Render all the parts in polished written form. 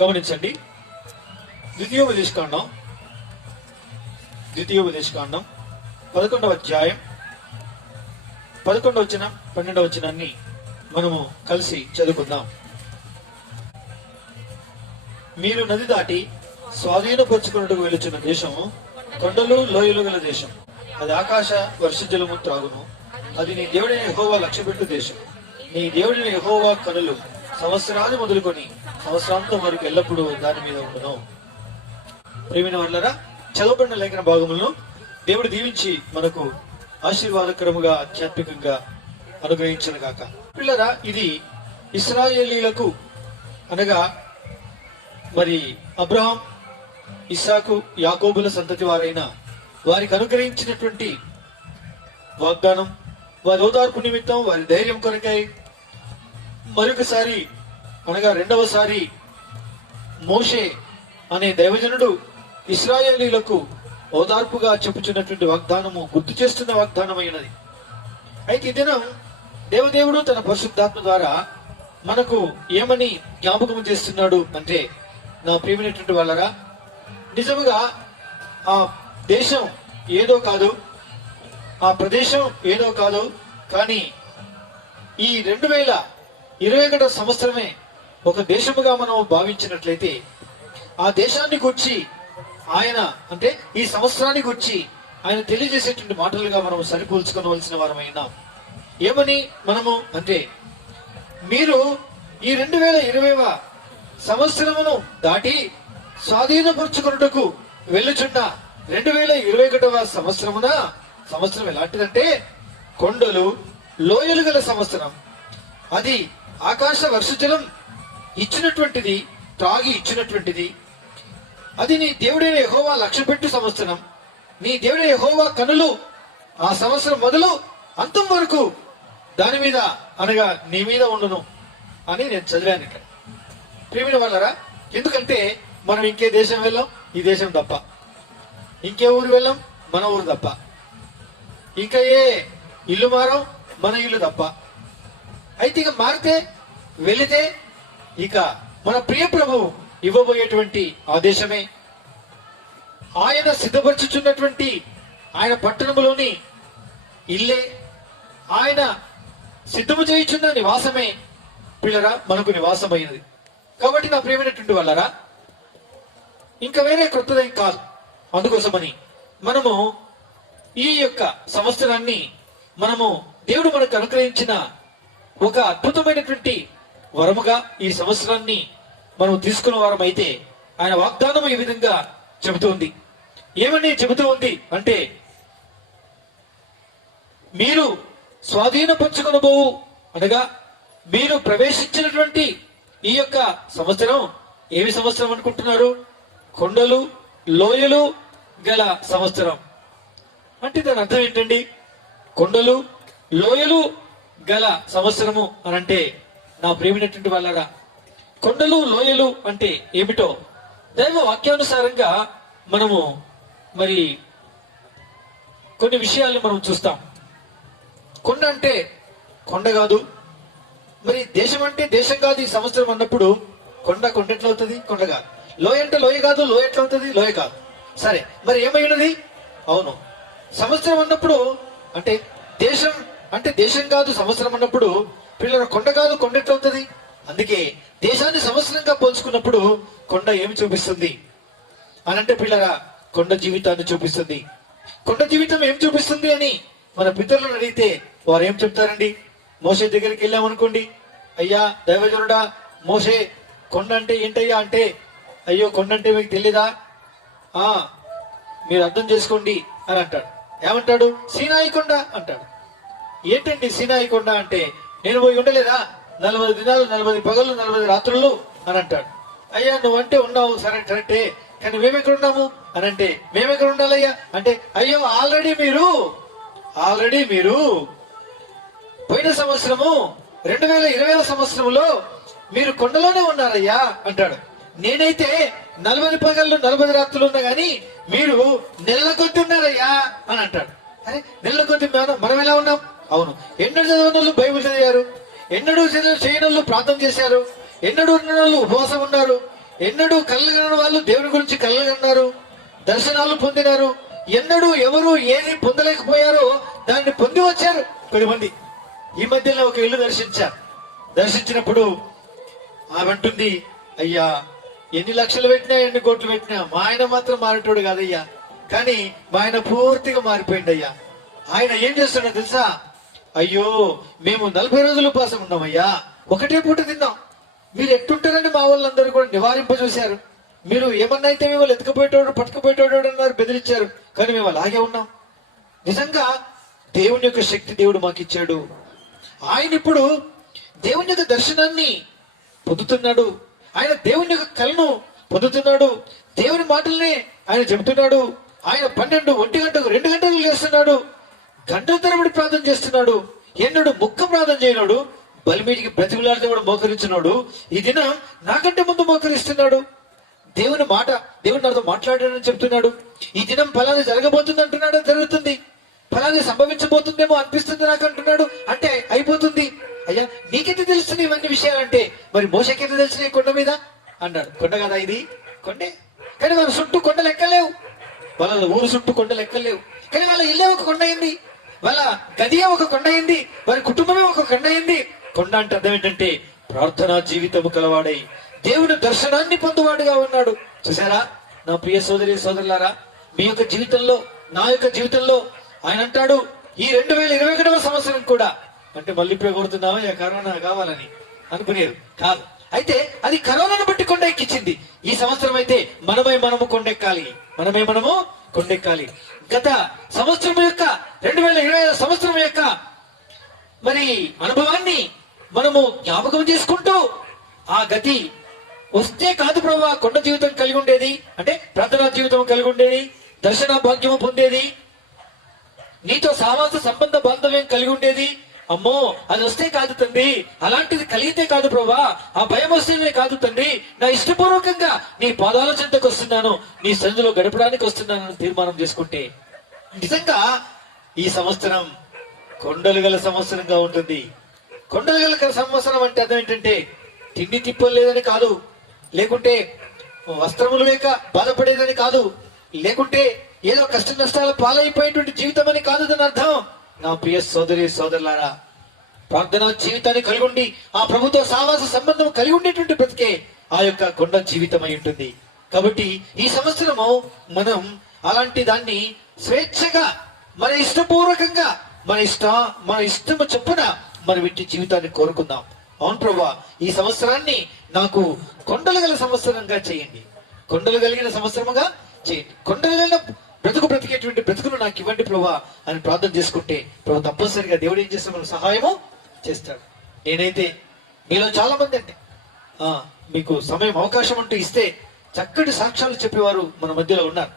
గమనించండి. ద్వితీయోపదేశకాండం 11వ అధ్యాయం 11వ వచనం 12వ వచనాన్ని మనము కలిసి చదువుకుందాం. మీరు నది దాటి స్వాధీనపరుచుకున్నట్టుకు వెలుచున్న దేశము కొండలు లోయలు గల దేశం. అది ఆకాశ వర్షజలము త్రాగును. అది నీ దేవుడైన యెహోవా లక్ష్యపెట్టు దేశం. నీ దేవుడైన యెహోవా కనులు సంవత్సరాది మొదలుకొని సంవత్సరాంతం వరకు ఎల్లప్పుడూ దాని మీద ఉండును. ప్రియమైన వాళ్ళరా, చదవబడిన లేఖన భాగములను దేవుడు దీవించి మనకు ఆశీర్వాదకరముగా ఆధ్యాత్మికంగా అనుగ్రహించను గాక. పిల్లరా, ఇది ఇశ్రాయేలీలకు అనగా మరి అబ్రహాం, ఇస్సాకు, యాకోబుల సంతతి వారైన వారికి అనుగ్రహించినటువంటి వాగ్దానం. వారి ఓదార్పు నిమిత్తం, వారి ధైర్యం కొరకై మరొకసారి అనగా రెండవసారి మోషే అనే దైవజనుడు ఇశ్రాయేలీలకు ఓదార్పుగా చెప్పుచున్నటువంటి వాగ్దానము గుర్తు చేస్తున్న వాగ్దానమైనది. అయితే ఈ దినం దేవదేవుడు తన పరిశుద్ధాత్మ ద్వారా మనకు ఏమని జ్ఞాపకం చేస్తున్నాడు అంటే, నా ప్రియమైనటువంటి వాళ్ళరా, నిజముగా ఆ దేశం ఏదో కాదు, ఆ ప్రదేశం ఏదో కాదు, కానీ ఈ 2021 సంవత్సరమే ఒక దేశముగా మనం భావించినట్లయితే ఆ దేశాన్ని గురించి ఆయన అంటే ఈ సంవత్సరాన్ని గురించి ఆయన తెలియజేసేటువంటి మాటలుగా మనం సరిపోల్చుకోవలసిన వారమైనా. ఏమని మనము అంటే, మీరు ఈ 2020వ సంవత్సరమును దాటి స్వాధీనపరుచుకున్నటకు వెళ్ళుచున్న 2021వ సంవత్సరం ఎలాంటిదంటే కొండలు లోయలు గల సంవత్సరం. అది ఆకాశ వర్షజలం ఇచ్చినటువంటిది, త్రాగి ఇచ్చినటువంటిది. అది నీ దేవుడైన యెహోవా లక్ష్యపెట్టు సంవత్సరం. నీ దేవుడైన యెహోవా కనులు ఆ సంవత్సరం మొదలు అంతం వరకు దాని మీద అనగా నీ మీద ఉండును అని నేను చదివాను ఇక్కడ. ప్రియమైన వాళ్ళరా, ఎందుకంటే మనం ఇంకే దేశం వెళ్ళాం, ఈ దేశం తప్ప. ఇంకే ఊరు వెళ్ళాం, మన ఊరు తప్ప. ఇంకా ఏ ఇల్లు మారం, మన ఇల్లు తప్ప. అయితే ఇక మారితే వెళితే ఇక మన ప్రియ ప్రభువు ఇవ్వబోయేటువంటి ఆదేశమే, ఆయన సిద్ధపరచుచున్నటువంటి ఆయన పట్టణములోని ఇల్లే, ఆయన సిద్ధము చేయుచున్న నివాసమే పిల్లరా మనకు నివాసమైనది. కాబట్టి నా ప్రియమైనటువంటి వాళ్ళరా, ఇంకా వేరే క్రొత్తదేం కాదు. అందుకోసమని మనము ఈ యొక్క సంవత్సరాన్ని మనము దేవుడు మనకు అనుగ్రహించిన ఒక అద్భుతమైనటువంటి వరముగా ఈ సంవత్సరాన్ని మనం తీసుకున్న వారం అయితే ఆయన వాగ్దానం ఈ విధంగా చెబుతోంది. ఏమని చెబుతూ ఉంది అంటే, మీరు స్వాధీనపరచుకొనబోవు అనగా మీరు ప్రవేశించినటువంటి ఈ యొక్క సంవత్సరం ఏమి సంవత్సరం అనుకుంటున్నారు? కొండలు లోయలు గల సంవత్సరం. అంటే దాని అర్థం ఏంటండి? కొండలు లోయలు గల సంవత్సరము అని అంటే, నా ప్రియమైనటువంటి వాళ్ళరా, కొండలు లోయలు అంటే ఏమిటో దైవ వాక్యానుసారంగా మనము మరి కొన్ని విషయాల్ని మనం చూస్తాం. కొండ అంటే కొండ కాదు, మరి దేశం అంటే దేశం కాదు ఈ సంవత్సరం అన్నప్పుడు కొండ ఎట్లవుతుంది? కొండ కాదు. లోయ అంటే లోయ కాదు, లోయ ఎట్లవుతుంది? లోయ కాదు. సరే, మరి ఏమైనది? అవును, సంవత్సరం అన్నప్పుడు అంటే దేశం అంటే దేశం కాదు, సంవత్సరం అన్నప్పుడు పిల్లల కొండ కాదు, కొండ ఎట్లవుతుంది? అందుకే దేశాన్ని సంవత్సరంగా పోల్చుకున్నప్పుడు కొండ ఏమి చూపిస్తుంది అని అంటే పిల్లరా, కొండ జీవితాన్ని చూపిస్తుంది. కొండ జీవితం ఏం చూపిస్తుంది అని మన పితరులను అడిగితే వారు ఏం చెప్తారండి? మోషే దగ్గరికి వెళ్ళామనుకోండి, అయ్యా దైవజనుడా మోషే, కొండ అంటే ఏంటయ్యా అంటే, అయ్యో కొండ అంటే మీకు తెలీదా? మీరు అర్థం చేసుకోండి అని అంటాడు. ఏమంటాడు? సీనాయి కొండ అంటాడు. ఏంటండి సీనాయి కొండ అంటే? నేను పోయి ఉండలేదా 40 దినాలు 40 పగళ్ళు 40 రాత్రులు అని అంటాడు. అయ్యా నువ్వంటే ఉన్నావు, సరే కరెక్టే, కానీ మేమెక్కడ ఉన్నాము అని అంటే, మేమెక్కడ ఉండాలయ్యా అంటే, అయ్యో ఆల్రెడీ మీరు పోయిన సంవత్సరము 2020 సంవత్సరంలో మీరు కొండలోనే ఉన్నారయ్యా అంటాడు. నేనైతే 40 పగళ్ళు 40 రాత్రులు ఉన్నా గాని మీరు నెలల కొద్ది ఉన్నారయ్యా అని అంటాడు. అరే నెలల కొద్ది మనం ఎలా ఉన్నాం? అవును, ఎన్నడూ చదివిన బైబిల్ చదివారు, ఎన్నడూ చేయనోళ్ళు ప్రార్థన చేశారు, ఎన్నడూ ఉన్న ఉపవాసం ఉన్నారు, ఎన్నడూ కళ్ళగని వాళ్ళు దేవుని గురించి కళ్ళగన్నారు, దర్శనాలు పొందినారు. ఎన్నడూ ఎవరు ఏది పొందలేకపోయారో దాన్ని పొంది వచ్చారు కొద్దిమంది. ఈ మధ్యలో ఒక ఇల్లు దర్శించినప్పుడు ఆమె అంటుంది, అయ్యా ఎన్ని లక్షలు పెట్టినా ఎన్ని కోట్లు పెట్టినా మా ఆయన మాత్రం మారేటోడు కాదయ్యా, కానీ మా ఆయన పూర్తిగా మారిపోయింది అయ్యా. ఆయన ఏం చేస్తున్నా తెలుసా, అయ్యో మేము 40 రోజులు ఉపాసం ఉన్నామయ్యా, ఒకటే పూట తిన్నాం. మీరు ఎట్టుంటారని మా వాళ్ళందరూ కూడా నివారింప చూశారు. మీరు ఏమన్నా అయితే మేము ఎత్తుకుపోయేటోడు పట్టుకుపోయేటోడు అన్నారు, బెదిరించారు, కానీ మేము అలాగే ఉన్నాం. నిజంగా దేవుని యొక్క శక్తి దేవుడు మాకు ఇచ్చాడు. ఆయన ఇప్పుడు దేవుని యొక్క దర్శనాన్ని పొందుతున్నాడు, ఆయన దేవుని యొక్క కళను పొందుతున్నాడు, దేవుని మాటల్ని ఆయన చెబుతున్నాడు. ఆయన 12, 1 గంటకు 2 గంటలు లేస్తున్నాడు, గంటల తరబడి ప్రార్థన చేస్తున్నాడు. ఎన్నడు ముక్క ప్రార్థన చేయనాడు, బలిమీటికి బ్రతికులాడితే కూడా మోకరించినాడు. ఈ దినం నాకంటే ముందు మోకరిస్తున్నాడు. దేవుని మాట, దేవుని నాతో మాట్లాడాడని చెప్తున్నాడు. ఈ దినం ఫలాన్ని జరగబోతుంది అంటున్నాడు, జరుగుతుంది. ఫలాన్ని సంభవించబోతుందేమో అనిపిస్తుంది నాకు అంటున్నాడు, అంటే అయిపోతుంది. అయ్యా నీకెంత తెలుస్తుంది ఇవన్నీ విషయాలంటే, మరి మోసకెంత తెలిసినాయి కొండ మీద అన్నాడు. కొండ కదా ఇది, కొండే, కానీ వాళ్ళ చుట్టూ కొండలు ఎక్కలేవు, వాళ్ళ ఊరు చుట్టూ కొండలు ఎక్కలేవు, కానీ వాళ్ళ ఇల్లే ఒక కొండ అయింది, వాళ్ళ గదియే ఒక కొండ అయింది, వారి కుటుంబమే ఒక కొండ అయింది. కొండ అంటే అర్థం ఏంటంటే ప్రార్థనా జీవితము కలవాడై దేవుని దర్శనాన్ని పొందువాడుగా ఉన్నాడు. చూసారా నా ప్రియ సోదరి సోదరులారా, మీ యొక్క జీవితంలో, నా యొక్క జీవితంలో ఆయన అంటాడు, ఈ 2021వ సంవత్సరం కూడా, అంటే మళ్ళీ ఇప్పుడు కొడుతున్నావా కరోనా కావాలని అనుకునేది కాదు. అయితే అది కరోనాను బట్టి కొండ ఎక్కించింది. ఈ సంవత్సరం అయితే మనము కొండెక్కాలి, మనము కొండెక్కాలి. గత సంవత్సరం యొక్క 2020 సంవత్సరం యొక్క మరి అనుభవాన్ని మనము జ్ఞాపకం చేసుకుంటూ, ఆ గతి వస్తే కాదు ప్రభా కొండ జీవితం కలిగి ఉండేది, అంటే ప్రార్థనా జీవితం కలిగి ఉండేది, దర్శన భాగ్యము పొందేది, నీతో సహవాస సంబంధ బాంధవ్యం కలిగి ఉండేది. అమ్మో అది వస్తే కాదు తండ్రి, అలాంటిది కలిగితే కాదు ప్రభా, ఆ భయం వస్తేనే కాదు తండ్రి, నా ఇష్టపూర్వకంగా నీ పాదాల చెంతకు వస్తున్నాను, నీ సంధిలో గడపడానికి వస్తున్నానని తీర్మానం చేసుకుంటే నిజంగా ఈ సంవత్సరం కొండలు గల సంవత్సరంగా ఉంటుంది. కొండలు గల సంవత్సరం అంటే అర్థం ఏంటంటే తిండి తిప్పలు లేదని కాదు, లేకుంటే వస్త్రములు లేక బాధపడేదని కాదు, లేకుంటే ఏదో కష్ట నష్టాల పాలైపోయేటువంటి జీవితం అని కాదు దాని అర్థం. నా ప్రియ సోదరి సోదరులారా, ప్రార్థన జీవితాన్ని కలిగి ఉండి ఆ ప్రభుతో సహవాస సంబంధం కలిగి ఉండేటువంటి బ్రతికే ఆ యొక్క కొండ జీవితం అయి ఉంటుంది. కాబట్టి ఈ సంవత్సరము మనం అలాంటి దాన్ని స్వేచ్ఛగా మన ఇష్టపూర్వకంగా మన ఇష్టము చొప్పున మన ఇంటి జీవితాన్ని కోరుకుందాం. అవును ప్రభువా, ఈ సంవత్సరాన్ని నాకు కొండలు గల సంవత్సరంగా చేయండి, కొండలు కలిగిన సంవత్సరముగా చేయండి, కొండలు కలిగిన బ్రతికేటువంటి బ్రతుకును నాకు ఇవ్వండి ప్రభువా అని ప్రార్థన చేసుకుంటే ప్రభు తప్పనిసరిగా దేవుడు ఏం చేస్తే మనకు సహాయము చేస్తాడు. నేనైతే మీలో చాలా మంది అండి మీకు సమయం అవకాశం అంటూ ఇస్తే చక్కటి సాక్ష్యాలు చెప్పేవారు మన మధ్యలో ఉన్నారు.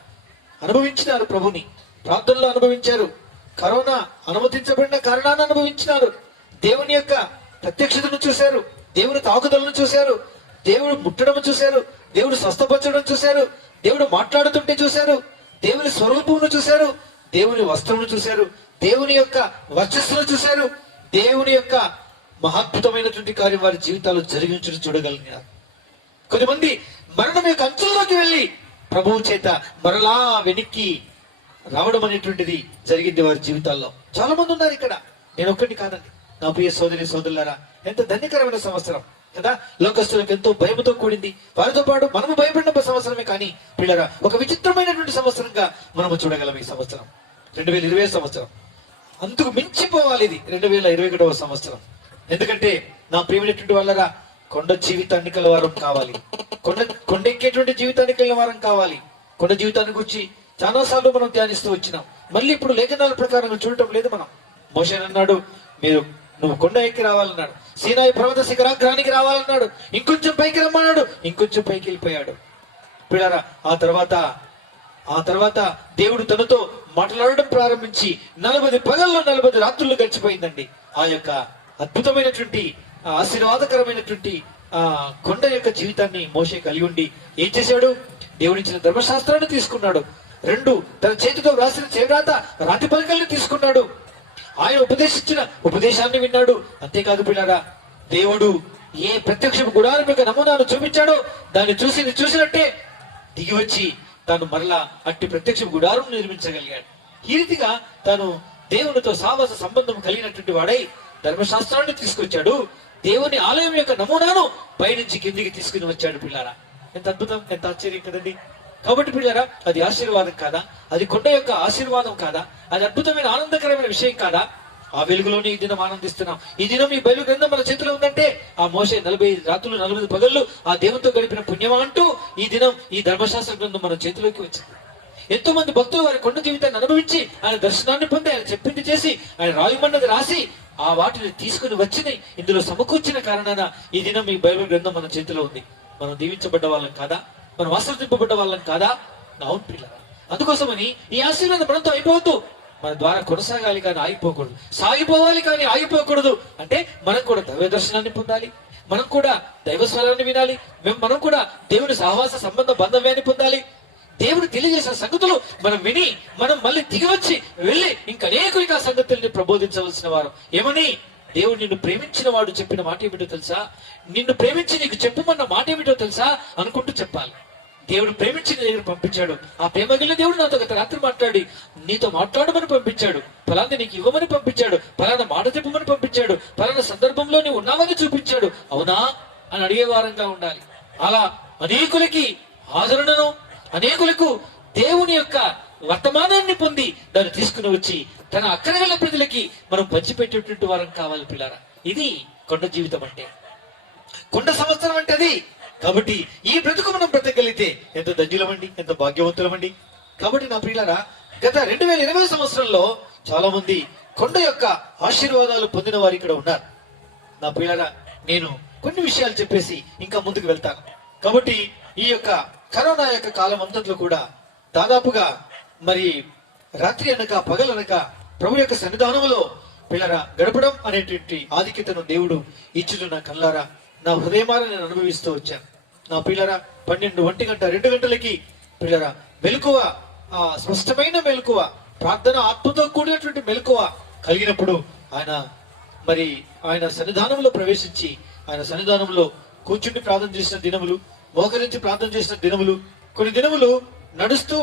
అనుభవించినారు ప్రభుని, ప్రార్థనలో అనుభవించారు, కరోనా అనుమతించబడిన కారణాన్ని అనుభవించినారు, దేవుని యొక్క ప్రత్యక్షతను చూశారు, దేవుని తాకుదలను చూశారు, దేవుడు ముట్టడం చూశారు, దేవుడు స్వస్థపరచడం చూశారు, దేవుడు మాట్లాడుతుంటే చూశారు, దేవుని స్వరూపమును చూశారు, దేవుని వస్త్రమును చూశారు, దేవుని యొక్క వర్చస్సును చూశారు, దేవుని యొక్క మహాద్భుతమైనటువంటి కార్యం వారి జీవితాలు జరిగించడం చూడగలిగినారు. కొద్దిమంది మరణం యొక్క అంచుల్లోకి వెళ్ళి ప్రభువు చేత మరలా వెనక్కి రావడం అనేటువంటిది జరిగింది వారి జీవితాల్లో. చాలా మంది ఉన్నారు ఇక్కడ, నేను ఒక్కటి కాదండి. నా ప్రియ సోదరి సోదరులారా, ఎంత ధన్యకరమైన సంవత్సరం కదా. లోకస్తులకు ఎంతో భయముతో కూడింది, వారితో పాటు మనము భయపడిన సంవత్సరమే. కానీ పిల్లరా, ఒక విచిత్రమైనటువంటి సంవత్సరంగా మనము చూడగలం ఈ సంవత్సరం 2020 సంవత్సరం. అందుకు మించిపోవాలి ఇది 2021వ సంవత్సరం. ఎందుకంటే నా ప్రియమైనటువంటి వాళ్ళరా, కొండ జీవితాన్ని కలవారం కావాలి, కొండెక్కేటువంటి జీవితాన్ని కలవారం కావాలి. కొండ జీవితాన్ని గురించి చాలా సార్లు మనం ధ్యానిస్తూ వచ్చినాం. మళ్ళీ ఇప్పుడు లేఖనాల ప్రకారం చూడటం లేదు. మనం మోషే అన్నాడు, నువ్వు కొండ ఎక్కి రావాలన్నాడు, సీనాయి పర్వత శిఖరాగ్రానికి రావాలన్నాడు, ఇంకొంచెం పైకి రమ్మన్నాడు, ఇంకొంచెం పైకి వెళ్ళిపోయాడు. పిల్లరా, ఆ తర్వాత దేవుడు తనతో మాట్లాడడం ప్రారంభించి 40 పగల్లో 40 రాత్రులు గడిచిపోయిందండి. ఆ యొక్క అద్భుతమైనటువంటి ఆశీర్వాదకరమైనటువంటి కొండ యొక్క జీవితాన్ని మోషే కలిగి ఉండి ఏం చేశాడు? దేవుడిచ్చిన ధర్మశాస్త్రాన్ని తీసుకున్నాడు, 2 తన చేతితో వ్రాసిన చేవ్రాత రాతి పలకల్ని తీసుకున్నాడు, ఆయన ఉపదేశించిన ఉపదేశాన్ని విన్నాడు. అంతేకాదు పిల్లారా, దేవుడు ఏ ప్రత్యక్ష గుడారం యొక్క నమూనాను చూపించాడో దాన్ని చూసినట్టే దిగి వచ్చి తాను మరలా అట్టి ప్రత్యక్ష గుడారం నిర్మించగలిగాడు. ఈ రీతిగా తాను దేవునితో సావాస సంబంధం కలిగినటువంటి వాడై ధర్మశాస్త్రాన్ని తీసుకొచ్చాడు. దేవుని ఆలయం యొక్క నమూనాను పైనుంచి కిందికి తీసుకుని వచ్చాడు. పిల్లారా, ఎంత అద్భుతం, ఎంత ఆశ్చర్యం కదండి. కాబట్టి పిల్లారా, అది ఆశీర్వాదం కాదా? అది కొండ యొక్క ఆశీర్వాదం కాదా? అది అద్భుతమైన ఆనందకరమైన విషయం కాదా? ఆ వెలుగులోనే ఈ దినం ఆనందిస్తున్నాం. ఈ దినం ఈ బైబిల్ గ్రంథం మన చేతిలో ఉందంటే ఆ మోషే 45 రాత్రులు 40 పగళ్ళు ఆ దేవునితో గడిపిన పుణ్యమా అంటూ ఈ దినం ఈ ధర్మశాస్త్ర గ్రంథం మన చేతిలోకి వచ్చింది. ఎంతో మంది భక్తులు వారి కొండ జీవితాన్ని అనుభవించి ఆయన దర్శనాన్ని పొంది ఆయన చెప్పింది చేసి ఆయన రాయమన్నది రాసి ఆ వాటిని తీసుకుని వచ్చినాయి ఇందులో సమకూర్చిన కారణాన ఈ దినం ఈ బైబిల్ గ్రంథం మన చేతిలో ఉంది. మనం దీవించబడ్డ వాళ్ళం కాదా? మనం ఆశీర్వదింపబడ్డ వాళ్ళం కాదా? అవును పిల్లరా, అందుకోసమని ఈ ఆశీర్వాదం మనతో అయిపోవద్దు. మన ద్వారా కొనసాగాలి కానీ ఆగిపోకూడదు, సాగిపోవాలి కానీ ఆగిపోకూడదు. అంటే మనం కూడా దైవ దర్శనాన్ని పొందాలి, మనం కూడా దైవ స్వరాన్ని వినాలి, మనం కూడా దేవుని సహవాస సంబంధ బంధవ్యాన్ని పొందాలి. దేవుడు తెలియజేసిన సంగతులు మనం విని మనం మళ్ళీ దిగివచ్చి వెళ్ళి ఇంకా అనేకులకి ఆ సంగతుల్ని ప్రబోధించవలసిన వారు. ఏమని? దేవుడు నిన్ను ప్రేమించిన వాడు చెప్పిన మాట ఏమిటో తెలుసా? నిన్ను ప్రేమించి నీకు చెప్పమన్న మాట ఏమిటో తెలుసా అనుకుంటూ చెప్పాలి. దేవుడు ప్రేమించి నీ దగ్గర పంపించాడు. ఆ ప్రేమ కలిగిన దేవుడు నాతో గత రాత్రి మాట్లాడి నీతో మాట్లాడమని పంపించాడు, ఫలాన్ని నీకు ఇవ్వమని పంపించాడు, ఫలానా మాట చెప్పమని పంపించాడు, ఫలానా సందర్భంలో నీవు ఉన్నావని చూపించాడు. అవునా అని అడిగే వారంగా ఉండాలి. అలా అనేకులకి ఆదరణను, అనేకులకు దేవుని యొక్క వర్తమానాన్ని పొంది దాన్ని తీసుకుని వచ్చి తన అక్కరగల ప్రజలకి మనం పంచిపెట్టేటువంటి వారం కావాలి పిల్లారా. ఇది కొండ జీవితం అంటే, కొండ సంవత్సరం అంటే అది. కాబట్టి ఈ బ్రతుకు మనం బ్రతకగలిగితే ఎంత ధన్యులమండి, ఎంత భాగ్యవంతులమండి. కాబట్టి నా ప్రియులారా, గత 2020 సంవత్సరంలో చాలా మంది కొండ యొక్క ఆశీర్వాదాలు పొందిన వారు ఇక్కడ ఉన్నారు. నా ప్రియులారా, నేను కొన్ని విషయాలు చెప్పేసి ఇంకా ముందుకు వెళ్తాను. కాబట్టి ఈ యొక్క కరోనా యొక్క కాలం అంతట్లో కూడా దాదాపుగా మరి రాత్రి అనక పగలనక ప్రభు యొక్క సన్నిధానంలో పిల్లరా గడపడం అనేటువంటి ఆధిక్యతను దేవుడు ఇచ్చును. నా కళ్ళారా, నా హృదయమారా నేను అనుభవిస్తూ వచ్చాను. నా పిల్లరా 12, 1 గంట 2 గంటలకి పిల్లరా మెలకువ, స్పష్టమైన మెలకువ, ప్రార్థన ఆత్మతో కూడినటువంటి మెలకువ కలిగినప్పుడు ఆయన సన్నిధానంలో ప్రవేశించి ఆయన సన్నిధానంలో కూర్చుండి ప్రార్థన చేసిన దినములు, మోకరించి ప్రార్థన చేసిన దినములు, కొన్ని దినములు నడుస్తూ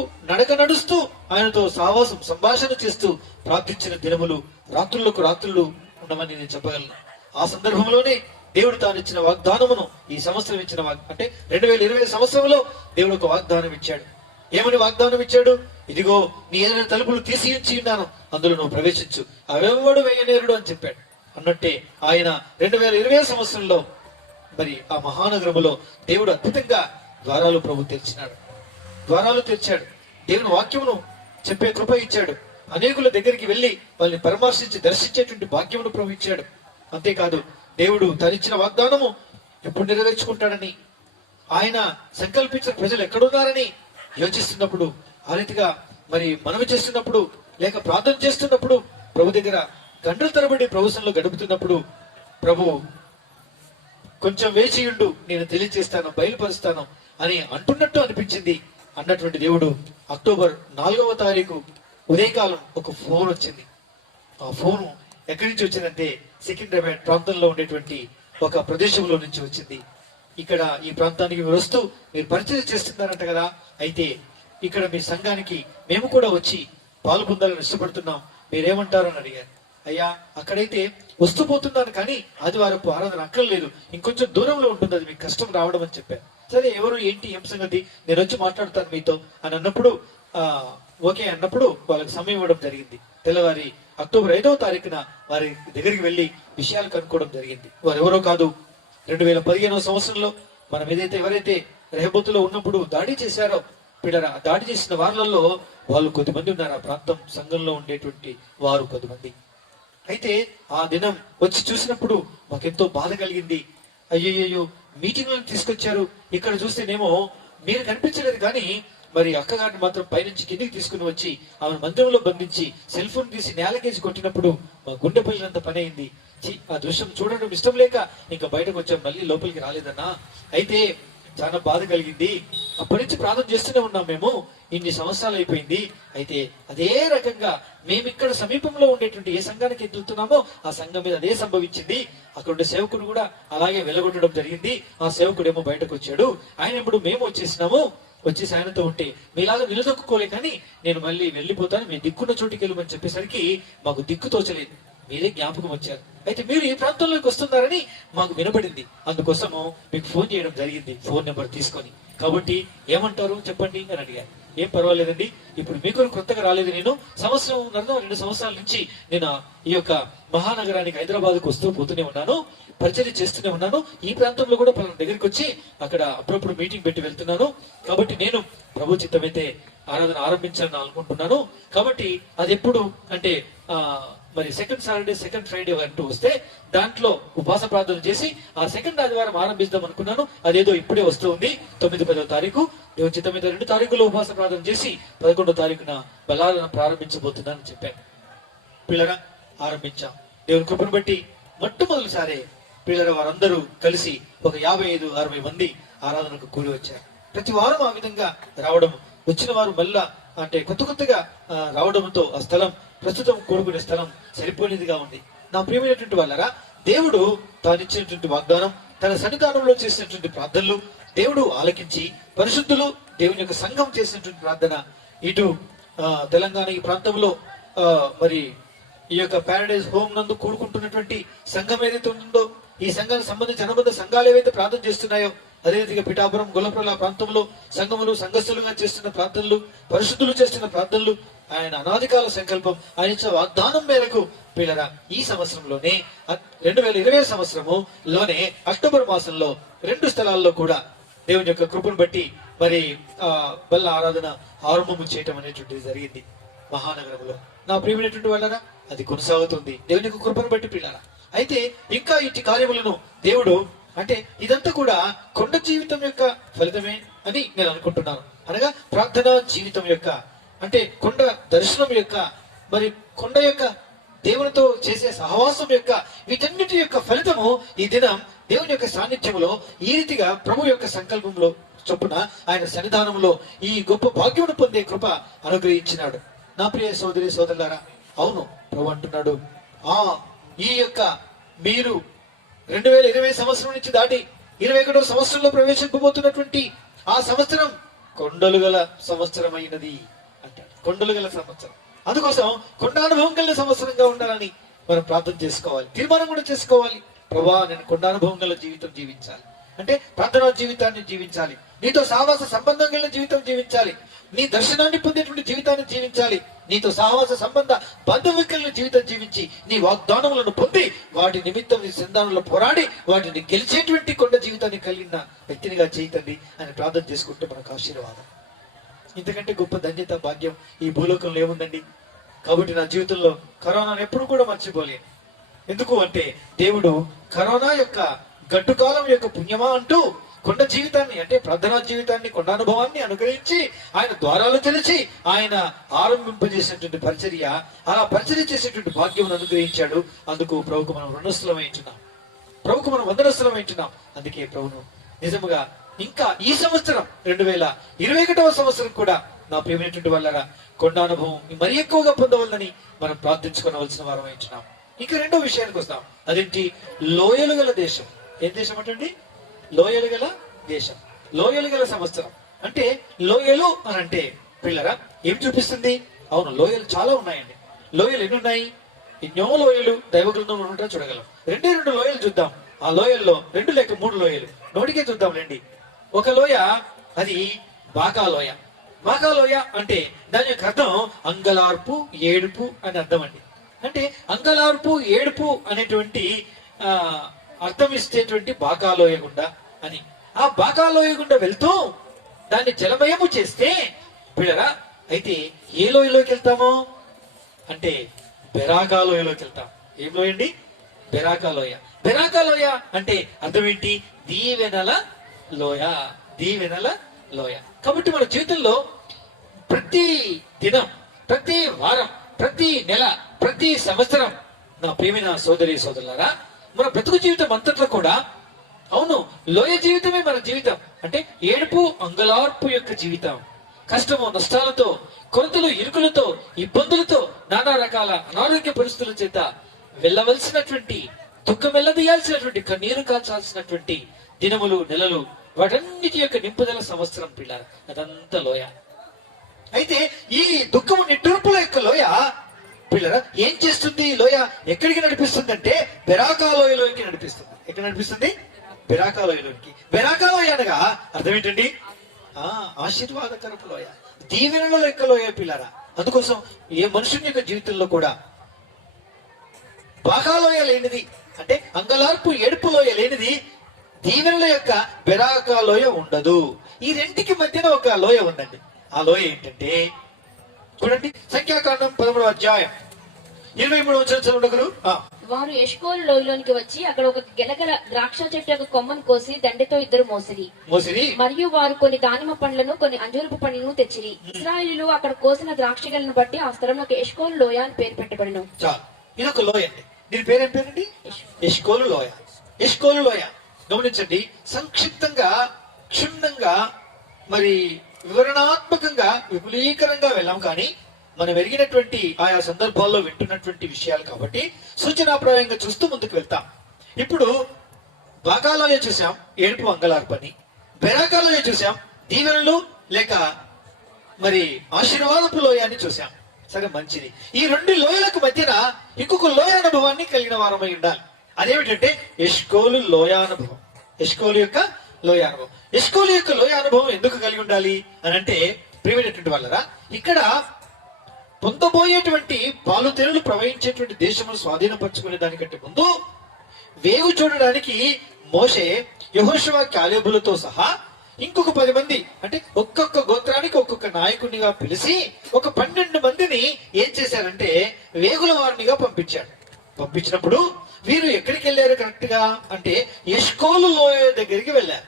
ఆయనతో సావాసం సంభాషణ చేస్తూ ప్రార్థించిన దినములు, రాత్రులకు రాత్రులు ఉండమని నేను చెప్పగలను. ఆ సందర్భంలోనే దేవుడు తాను ఇచ్చిన వాగ్దానమును ఈ సంవత్సరం ఇచ్చిన అంటే 2020 సంవత్సరంలో దేవుడు ఒక వాగ్దానం ఇచ్చాడు. ఏమని వాగ్దానం ఇచ్చాడు? ఇదిగో నీ ఎదురైన తలుపులు తీసి ఉంచి ఉన్నాను, అందులో నువ్వు ప్రవేశించు, అవెవ్వడు వేయనేరుడు అని చెప్పాడు. అన్నట్టే ఆయన 2020 సంవత్సరంలో మరి ఆ మహానగరములో దేవుడు అద్భుతంగా ద్వారాలు ప్రభు తెరిచాడు. దేవుని వాక్యమును చెప్పే కృప ఇచ్చాడు. అనేకుల దగ్గరికి వెళ్లి వాళ్ళని పరామర్శించి దర్శించేటువంటి భాగ్యమును ప్రభు ఇచ్చాడు. అంతేకాదు దేవుడు తనిచ్చిన వాగ్దానము ఎప్పుడు నెరవేర్చుకుంటాడని, ఆయన సంకల్పించిన ప్రజలు ఎక్కడున్నారని యోచిస్తున్నప్పుడు, ఆ రీతిగా మరి మనవి చేస్తున్నప్పుడు లేక ప్రార్థన చేస్తున్నప్పుడు, ప్రభు దగ్గర గంటల తరబడి ప్రభుత్వంలో గడుపుతున్నప్పుడు ప్రభు కొంచెం వేచియుండు, నేను తెలియజేస్తాను, బయలుపరుస్తాను అని అంటున్నట్టు అనిపించింది. అన్నటువంటి దేవుడు అక్టోబర్ 4వ తారీఖు ఉదయకాలం ఒక ఫోన్ వచ్చింది. ఆ ఫోను ఎక్కడి నుంచి వచ్చిందంటే సికింద్రాబాద్ ప్రాంతంలో ఉండేటువంటి ఒక ప్రదేశంలో నుంచి వచ్చింది. ఇక్కడ ఈ ప్రాంతానికి మీరు వస్తూ మీరు పరిచయం చేస్తున్నారంట కదా, అయితే ఇక్కడ మీ సంఘానికి మేము కూడా వచ్చి పాలు పొందాలని ఇష్టపడుతున్నాం, మీరేమంటారు అని అడిగారు. అయ్యా, అక్కడైతే వస్తూ పోతున్నాను కానీ ఆదివారపు ఆరాధన అక్కర్లేదు, ఇంకొంచెం దూరంలో ఉంటుంది, అది మీకు కష్టం రావడం అని చెప్పారు. సరే, ఎవరు ఏంటి ఏం సంగతి, నేను వచ్చి మాట్లాడతాను మీతో అని అన్నప్పుడు ఓకే అన్నప్పుడు వాళ్ళకి సమయం ఇవ్వడం జరిగింది. తెల్లవారి అక్టోబర్ 5వ తారీఖున వారి దగ్గరికి వెళ్లి విషయాలు కనుక్కోవడం జరిగింది. వారు ఎవరో కాదు, 2015వ సంవత్సరంలో మనం ఎవరైతే రెహబోతులో ఉన్నప్పుడు దాడి చేశారో పిల్లరా, దాడి చేసిన వారిలో వాళ్ళు కొద్దిమంది ఉన్నారు. ఆ ప్రాంతం సంఘంలో ఉండేటువంటి వారు కొద్దిమంది. అయితే ఆ దినం వచ్చి చూసినప్పుడు మాకెంతో బాధ కలిగింది. అయ్యయ్యో, మీటింగ్లను తీసుకొచ్చారు, ఇక్కడ చూస్తేనేమో మీరు కనిపించలేదు కానీ మరి అక్కగారిని మాత్రం పైనుంచి కిందికి తీసుకుని వచ్చి ఆమె మందిరంలో బంధించి సెల్ ఫోన్ తీసి నేలకేసి కొట్టినప్పుడు మా గుండె పల్లినంత పని అయింది. ఆ దృశ్యం చూడడం ఇష్టం లేక ఇంకా బయటకు వచ్చాం, మళ్ళీ లోపలికి రాలేదన్నా. అయితే చాలా బాధ కలిగింది. అప్పటి నుంచి ప్రార్థన చేస్తూనే ఉన్నాం మేము, ఇన్ని సంవత్సరాలు అయిపోయింది. అయితే అదే రకంగా మేము ఇక్కడ సమీపంలో ఉండేటువంటి ఏ సంఘానికి ఎదుగుతున్నామో ఆ సంఘం మీద అదే సంభవించింది. అక్కడ ఉండే సేవకుడు కూడా అలాగే వెలగొట్టడం జరిగింది. ఆ సేవకుడేమో బయటకు వచ్చాడు. ఆయన ఇప్పుడు మేము వచ్చేసినాము. వచ్చేసి ఆయనతో ఉంటే మీలాగా నిలదొక్కుకోలే, కానీ నేను మళ్ళీ వెళ్ళిపోతాను, మీ దిక్కున్న చోటుకి వెళ్ళమని చెప్పేసరికి మాకు దిక్కు తోచలేదు. మీరే జ్ఞాపకం వచ్చారు. అయితే మీరు ఈ ప్రాంతంలోకి వస్తున్నారని మాకు వినబడింది. అందుకోసము మీకు ఫోన్ చేయడం జరిగింది, ఫోన్ నెంబర్ తీసుకొని. కాబట్టి ఏమంటారు చెప్పండి అని అడిగారు. ఏం పర్వాలేదండి, ఇప్పుడు మీకు కొత్తగా రాలేదు. నేను 2 సంవత్సరాల నుంచి నేను ఈ యొక్క మహానగరానికి హైదరాబాద్కు వస్తూ పోతూనే ఉన్నాను, పరిచయం చేస్తూనే ఉన్నాను. ఈ ప్రాంతంలో కూడా పలానా దగ్గరికి వచ్చి అక్కడ అప్పుడప్పుడు మీటింగ్ పెట్టి వెళ్తున్నాను. కాబట్టి నేను ప్రభు చిత్తమైతే ఆరాధన ఆరంభించాలని అనుకుంటున్నాను. కాబట్టి అది ఎప్పుడు అంటే మరి సెకండ్ సాటర్డే సెకండ్ ఫ్రైడే అంటూ వస్తే దాంట్లో ఉపవాస ప్రార్థన చేసి ఆ సెకండ్ ఆదివారం ఆరంభిద్దాం అనుకున్నాను. అదేదో ఇప్పుడే వస్తూ ఉంది. 9, 10వ తారీఖు దేవుని చిత్తమైతే 2 తారీఖులో ఉపవాస ప్రార్థన చేసి 11వ తారీఖున బలాలను ప్రారంభించబోతున్నానని చెప్పాను. పిల్లరా ఆరంభించాం. దేవుని కృపను బట్టి మొట్టమొదటిసారి పిల్లల వారందరూ కలిసి ఒక 55-60 మంది ఆరాధనకు కూడి వచ్చారు. ప్రతి వారం ఆ విధంగా రావడం, వచ్చిన వారు మళ్ళా అంటే కొత్తగా రావడంతో ఆ స్థలం ప్రస్తుతం కూడుకునే స్థలం సరిపోయినదిగా ఉంది. నా ప్రియమైనటువంటి వాళ్ళరా, దేవుడు తాను ఇచ్చినటువంటి వాగ్దానం, తన సన్నిధానంలో చేసినటువంటి ప్రార్థనలు దేవుడు ఆలకించి పరిశుద్ధులు దేవుని యొక్క సంఘం చేసినటువంటి ప్రార్థన ఇటు తెలంగాణ ఈ ప్రాంతంలో మరి ఈ యొక్క ప్యారడైజ్ హోమ్ నందు కూడుకుంటున్నటువంటి సంఘం ఏదైతే ఉంటుందో, ఈ సంఘానికి సంబంధించి అనుబంధ సంఘాలు ఏవైతే ప్రార్థన చేస్తున్నాయో, అదేవిధంగా పిఠాపురం గొల్లప్రల ప్రాంతంలో సంఘములు సంఘస్థులుగా చేస్తున్న ప్రార్థనలు, పరిశుద్ధులు చేస్తున్న ప్రార్థనలు, ఆయన అనాదికాల సంకల్పం, ఆయన ఇచ్చిన వాగ్దానం మేరకు పిల్లరా ఈ సంవత్సరంలోనే 2020 సంవత్సరంలోనే అక్టోబర్ మాసంలో 2 స్థలాల్లో కూడా దేవుని యొక్క కృపను బట్టి మరి బల్ల ఆరాధన ఆరంభము చేయటం అనేటువంటిది జరిగింది మహానగరంలో. నా ప్రియమైనటువంటి వాళ్ళరా, అది కొనసాగుతుంది దేవుని యొక్క కృపను బట్టి పిల్లరా. అయితే ఇంకా ఇటు కార్యములను దేవుడు అంటే ఇదంతా కూడా కొండ జీవితం యొక్క ఫలితమే అని నేను అనుకుంటున్నాను. అనగా ప్రార్థనా జీవితం యొక్క అంటే కొండ దర్శనం యొక్క మరి కొండ యొక్క దేవునితో చేసే సహవాసం యొక్క వీటన్నిటి యొక్క ఫలితము ఈ దినం దేవుని యొక్క సాన్నిధ్యంలో ఈ రీతిగా ప్రభు యొక్క సంకల్పంలో చొప్పున ఆయన సన్నిధానంలో ఈ గొప్ప భాగ్యమును పొందే కృప అనుగ్రహించినాడు. నా ప్రియ సోదరి సోదరులారా, అవును ప్రభు అంటున్నాడు, ఈ యొక్క మీరు 2020 సంవత్సరం నుంచి దాటి 21వ సంవత్సరంలో ప్రవేశింపబోతున్నటువంటి ఆ సంవత్సరం కొండలు గల సంవత్సరం అయినది అంటాడు. కొండలు గల సంవత్సరం. అందుకోసం కొండానుభవం గల సంవత్సరంగా ఉండాలని మనం ప్రార్థన చేసుకోవాలి, తీర్మానం కూడా చేసుకోవాలి. ప్రభా, నేను కొండానుభవం గల జీవితం జీవించాలి అంటే ప్రార్థనా జీవితాన్ని జీవించాలి, నీతో సహవాస సంబంధం గల జీవితం జీవించాలి, నీ దర్శనాన్ని పొందేటువంటి జీవితాన్ని జీవించాలి, నీతో సహవాస సంబంధ బంధువికల జీవితం జీవించి నీ వాగ్దానములను పొంది వాటి నిమిత్తం నీ సంధానంలో పోరాడి వాటిని గెలిచేటువంటి కొండ జీవితాన్ని కలిగిన వ్యక్తినిగా చేయతండి అని ప్రార్థన చేసుకుంటే మనకు ఆశీర్వాదం. ఇంతకంటే గొప్ప ధన్యత భాగ్యం ఈ భూలోకంలో ఏముందండి? కాబట్టి నా జీవితంలో కరోనాను ఎప్పుడు కూడా మర్చిపోలేను. ఎందుకు అంటే దేవుడు కరోనా యొక్క గడ్డు కాలం యొక్క పుణ్యమా అంటూ కొండ జీవితాన్ని అంటే ప్రార్థనా జీవితాన్ని, కొండానుభవాన్ని అనుగ్రహించి ఆయన ద్వారాలు తెరిచి ఆయన ఆరంభింపజేసినటువంటి పరిచర్య, అలా పరిచర్య చేసేటువంటి భాగ్యం అనుగ్రహించాడు. అందుకు ప్రభుకు మనం రుణస్థలమైంటున్నాం, ప్రభుకు మనం వందనస్థలమైంటున్నాం. అందుకే ప్రభును నిజముగా ఇంకా ఈ సంవత్సరం 2021వ సంవత్సరం కూడా నా ప్రియమైనటువంటి వాళ్ళరా కొండానుభవం మరి ఎక్కువగా పొందవాలని మనం ప్రార్థించుకోవలసిన వారం అయితున్నాం. ఇంకా రెండో విషయానికి వస్తాం. అదేంటి? లోయలు గల దేశం. ఏం దేశం అంటే? లోయలు గల దేశం, లోయలు గల సంవత్సరం. అంటే లోయలు అని అంటే పిల్లరా ఏం చూపిస్తుంది? అవును, లోయలు చాలా ఉన్నాయండి. లోయలు ఎన్ని ఉన్నాయి? ఎన్నో లోయలు దైవ గ్రంథంలో ఉంటా చూడగలం. 2 లోయలు చూద్దాం. ఆ లోయల్లో 2 లేక 3 లోయలు నోటికే చూద్దాం రండి. ఒక లోయ అది బాకా లోయ. బాకా లోయ అంటే దాని యొక్క అర్థం అంగలార్పు, ఏడుపు అని అర్థం అండి. అంటే అంగలార్పు, ఏడుపు అనేటువంటి అర్థం ఇచ్చేటువంటి బాకాలోయ గుండా అని. ఆ బాకాలోయ గుండా వెళ్తూ దాన్ని జలమయము చేస్తే పిల్లరా అయితే ఏ లోయలోకి వెళ్తామో అంటే బెరాకాలోయలోకి వెళ్తాం. ఏం లోయ అండి? బెరాకాలోయ. బెరాకాలోయ అంటే అర్థం ఏంటి? దీవెనల లోయ, దీవెనల లోయ. కాబట్టి మన జీవితంలో ప్రతి దినం, ప్రతి వారం, ప్రతి నెల, ప్రతి సంవత్సరం నా ప్రియమైన సోదరి సోదరులారా మన బ్రతుకు జీవితం అంతట్లో కూడా అవును లోయ జీవితమే మన జీవితం. అంటే ఏడుపు, అంగలార్పు యొక్క జీవితం. కష్టము నష్టాలతో, కొరతలు ఇరుకులతో, ఇబ్బందులతో, నానా రకాల అనారోగ్య పరిస్థితుల చేత వెళ్ళవలసినటువంటి, దుఃఖం వెళ్ళదీయాల్సినటువంటి, కన్నీరు కాల్చాల్సినటువంటి దినములు, నెలలు, వాటన్నిటి యొక్క నింపుదల సంవత్సరం పిల్లలు, అదంతా లోయ. అయితే ఈ దుఃఖము నిట్టూర్పుల యొక్క లోయ పిల్లల ఏం చేస్తుంది? ఈ లోయ ఎక్కడికి నడిపిస్తుంది అంటే బెరాకా లోయలోకి నడిపిస్తుంది. ఎక్కడ నడిపిస్తుంది? బెరాకా లోయలోకి. బెరాకా లోయ అనగా అర్థం ఏంటండి? ఆశీర్వాదకరపు లోయ, దీవెనల యొక్క లోయ పిల్లరా. అందుకోసం ఏ మనుషుని యొక్క జీవితంలో కూడా బాకాలోయ లేనిది, అంటే అంగలార్పు ఏడుపు లోయ లేనిది, దీవెనల యొక్క బెరాకా లోయ ఉండదు. ఈ రెంటికి మధ్యన ఒక లోయ ఉందండి. ఆ లోయ ఏంటంటే చూడండి, సంఖ్యాకాండం 13వ అధ్యాయం 23వ వచనం చదవగలరు. వారు ఎష్కోలు లోయలోనికి వచ్చి అక్కడ ఒక గెలగల ద్రాక్ష చెట్టు యొక్క కొమ్మను కోసి దండెతో ఇద్దరు మోసిరి. మరియు వారు కొన్ని దానిమ్మ పండ్లను, కొన్ని అంజూరపు పండ్లను తెచ్చిరి. ఇశ్రాయేలీయులు అక్కడ కోసిన ద్రాక్ష గెలను బట్టి ఆ స్థలంలో ఎష్కోలు లోయ అని పేరు పెట్టబడెను. ఇది ఒక లోయ అండి. దీని పేరేం పేరండి? ఎష్కోలు లోయ. ఎష్కోలు లోయ గమనించండి. సంక్షిప్తంగా, క్షుణ్ణంగా, మరి వివరణాత్మకంగా, విపులీకరంగా వెళ్ళాం. కానీ మనం ఎరిగినటువంటి ఆయా సందర్భాల్లో వింటున్నటువంటి విషయాలు కాబట్టి సూచనాప్రాయంగా చూస్తూ ముందుకు వెళ్తాం. ఇప్పుడు బాకాలోయ చూసాం, ఏడుపు అంగలార్పని. బెరాకాలోయ చూసాం, దీవెనలు లేక మరి ఆశీర్వాదపు లోయ అని చూసాం. సరే, మంచిది. ఈ రెండు లోయలకు మధ్యన ఇంకొక లోయ అనుభవాన్ని కలిగిన వారమై ఉండాలి. అదేమిటంటే ఎష్కోలు లోయ అనుభవం. ఎష్కోలు యొక్క లోయ అనుభవం. ఎష్కోలు యొక్క లోయ అనుభవం ఎందుకు కలిగి ఉండాలి అని అంటే, ప్రియమైనటువంటి వాళ్ళరా, ఇక్కడ పొందబోయేటువంటి పాలు తెరులు ప్రవహించేటువంటి దేశమును స్వాధీనపరచుకునే దానికంటే ముందు వేగు చూడడానికి మోషే యెహోషువ, కాలేబులతో సహా ఇంకొక 10 మంది, అంటే ఒక్కొక్క గోత్రానికి ఒక్కొక్క నాయకునిగా పిలిచి ఒక 12 మందిని ఏం చేశారంటే వేగుల వారినిగా పంపించాడు. పంపించినప్పుడు వీరు ఎక్కడికి వెళ్ళారు కరెక్ట్ గా అంటే ఎష్కోలు లోయ దగ్గరికి వెళ్ళారు.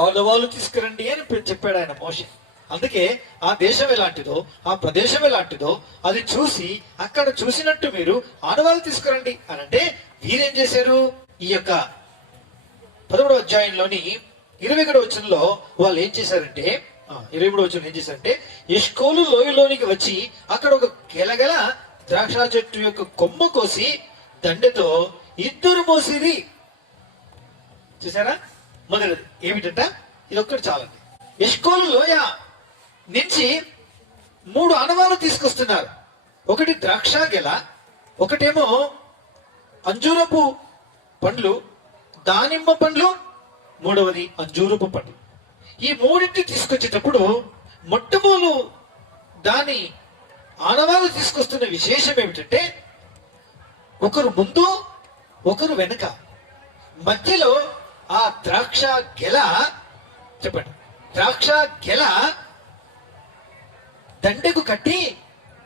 ఆడవాళ్ళు తీసుకురండి అని చెప్పాడు ఆయన మోషే. అందుకే ఆ దేశం ఎలాంటిదో, ఆ ప్రదేశం ఎలాంటిదో అది చూసి అక్కడ చూసినట్టు మీరు ఆడవాళ్ళు తీసుకురండి అని అంటే వీరేం చేశారు? ఈ యొక్క 13వ అధ్యాయంలోని 21వ వచనంలో వాళ్ళు ఏం చేశారంటే, 23వ వచనం ఏం చేశారంటే, ఎష్కోలు లోయలోనికి వచ్చి అక్కడ ఒక గెలగల ద్రాక్ష చెట్టు యొక్క కొమ్మ కోసి దండెతో ఇద్దరు మోసిరి. చూసారా? మొదటిది ఏమిటంట? ఇది ఒక్కటి చాలండి. ఎష్కోలు లోయ నుంచి 3 ఆనవాళ్ళు తీసుకొస్తున్నారు. ఒకటి ద్రాక్ష గెల, ఒకటేమో అంజూరపు పండ్లు, దానిమ్మ పండ్లు, మూడవది అంజూరపు పండ్లు. ఈ మూడింటిని తీసుకొచ్చేటప్పుడు మొట్టమొదలు దాని ఆనవాళ్ళు తీసుకొస్తున్న విశేషం ఏమిటంటే, ఒకరు ముందు ఒకరు వెనుక, మధ్యలో ఆ ద్రాక్ష గెల, చెప్పండి, ద్రాక్ష గెల దండెకు కట్టి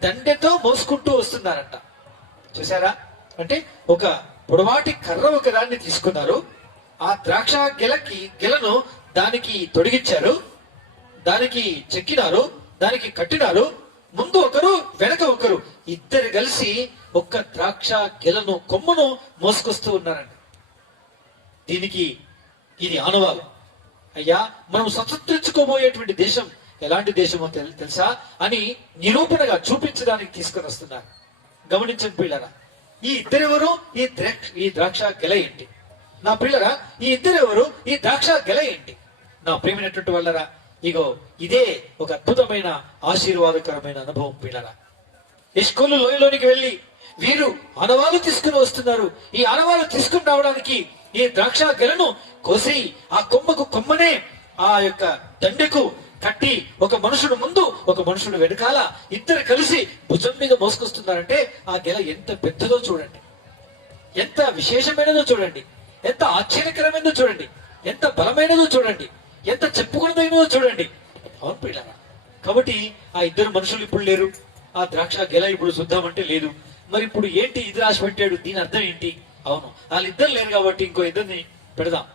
దండెతో మోసుకుంటూ వస్తున్నారంట. చూసారా? అంటే ఒక పొడవాటి కర్ర ఒక దాన్ని తీసుకున్నారు, ఆ ద్రాక్ష గెలను దానికి తొడిగించారు, దానికి చెక్కినారు, దానికి కట్టినారు. ముందు ఒకరు వెనక ఒకరు, ఇద్దరు కలిసి ఒక్క ద్రాక్ష గెలను కొమ్మను మోసుకొస్తూ ఉన్నారండి. దీనికి ఇది ఆనవాలు. అయ్యా, మనం స్వతంత్రించుకోబోయేటువంటి దేశం ఎలాంటి దేశమో తెలుసా అని నిరూపణగా చూపించడానికి తీసుకుని వస్తున్నారు. గమనించండి పిల్లరా, ఈ ఇద్దరెవరు? ఈ ద్రాక్ష గెల ఏంటి? నా పిల్లరా, ఈ ఇద్దరెవరు? ఈ ద్రాక్ష గెల ఏంటి? నా ప్రియమైనటువంటి వాళ్ళరా, ఇగో ఇదే ఒక అద్భుతమైన ఆశీర్వాదకరమైన అనుభవం పిల్లరా. ఎష్కోలు లోయలోనికి వెళ్ళి వీరు ఆనవాళ్ళు తీసుకుని వస్తున్నారు. ఈ ఆనవాళ్ళు తీసుకుని రావడానికి ఈ ద్రాక్ష గెలను కోసి ఆ కొమ్మకు కొమ్మనే ఆ యొక్క దండెకు కట్టి ఒక మనుషుడు ముందు ఒక మనుషుడు వెనకాల ఇద్దరు కలిసి భుజం మీద మోసుకొస్తున్నారంటే ఆ గెల ఎంత పెద్దదో చూడండి, ఎంత విశేషమైనదో చూడండి, ఎంత ఆశ్చర్యకరమైనదో చూడండి, ఎంత బలమైనదో చూడండి, ఎంత చెప్పుకున్నదైనదో చూడండి. అవును పిల్లరా, కాబట్టి ఆ ఇద్దరు మనుషులు ఇప్పుడు లేరు. ఆ ద్రాక్ష గెల ఇప్పుడు చూద్దామంటే లేదు. మరి ఇప్పుడు ఏంటి ఇది రాసి పెట్టాడు? దీని అర్థం ఏంటి? అవును, వాళ్ళిద్దరు లేరు కాబట్టి ఇంకో ఇద్దరిని పెడదాం.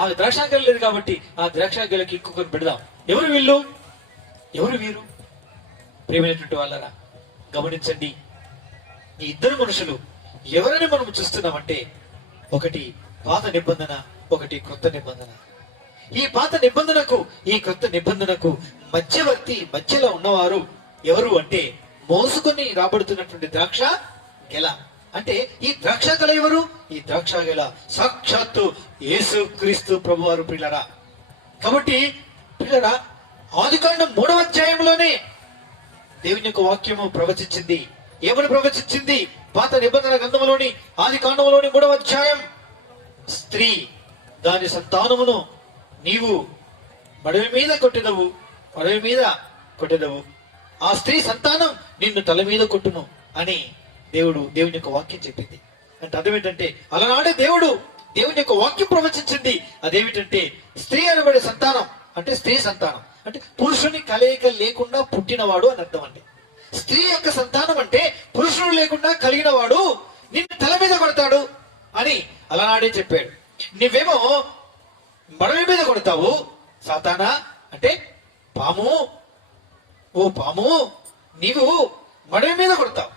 ఆ ద్రాక్ష గెల లేదు కాబట్టి ఆ ద్రాక్ష గెలకి ఇంకొకరు పెడదాం. ఎవరు వీళ్ళు? ఎవరు వీరు? ప్రియమైనటువంటి వాళ్ళరా, గమనించండి, ఈ ఇద్దరు మనుషులు ఎవరిని మనం చూస్తున్నామంటే, ఒకటి పాత నిబంధన, ఒకటి కొత్త నిబంధన. ఈ పాత నిబంధనకు ఈ కొత్త నిబంధనకు మధ్యవర్తి, మధ్యలో ఉన్నవారు ఎవరు అంటే మోసుకొని రాబడుతున్నటువంటి ద్రాక్ష గెల. అంటే ఈ ద్రాక్ష గెల ఎవరు? ఈ ద్రాక్ష గెల సాక్షాత్తు యేసు క్రీస్తు ప్రభువారు పిల్లరా. కాబట్టి పిల్లరా, ఆదికాండం 3వ అధ్యాయంలోనే దేవుని యొక్క వాక్యము ప్రవచించింది. ఏమని ప్రవచించింది? పాత నిబంధన గ్రంథంలోని ఆదికాండంలోని 3వ అధ్యాయం, స్త్రీ దాని సంతానమును నీవు మడవి మీద కొట్టెదవు, మడవి మీద కొట్టెదవు, ఆ స్త్రీ సంతానం నిన్ను తల మీద కొట్టును అని దేవుని యొక్క వాక్యం చెప్పింది. అంటే అదేమిటంటే అలనాడే దేవుని యొక్క వాక్యం ప్రవచించింది. అదేమిటంటే స్త్రీ అనబడే సంతానం అంటే స్త్రీ సంతానం అంటే పురుషుని కలయిక లేకుండా పుట్టినవాడు అని అర్థం అండి. స్త్రీ యొక్క సంతానం అంటే పురుషుడు లేకుండా కలిగిన వాడు నిన్ను తల మీద కొడతాడు అని అలనాడే చెప్పాడు. నువ్వేమో మడవి మీద కొడతావు సాతానా, అంటే పాము, ఓ పాము నీవు మడవి మీద కొడతావు,